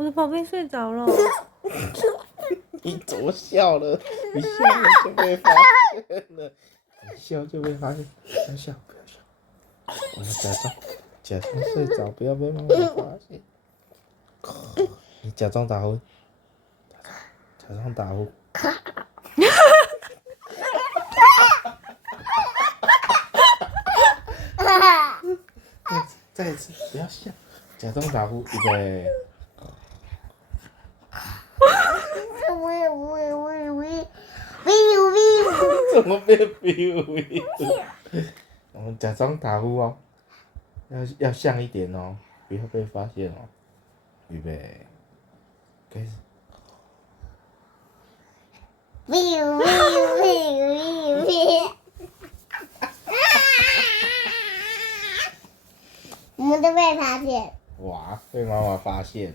我的宝贝睡着了。你多笑了，你笑了就被发现了，你笑就被发现，不要笑，不要笑，我要假装睡着，不要被妈妈发现。你假装打呼，假装打呼。再一次，不要笑，假装打呼，预备。怎么变 biu？ 我们假装打呼哦，要像一点哦，不要被发现哦。预备，开始。我们都被发现。哇，被妈妈发现。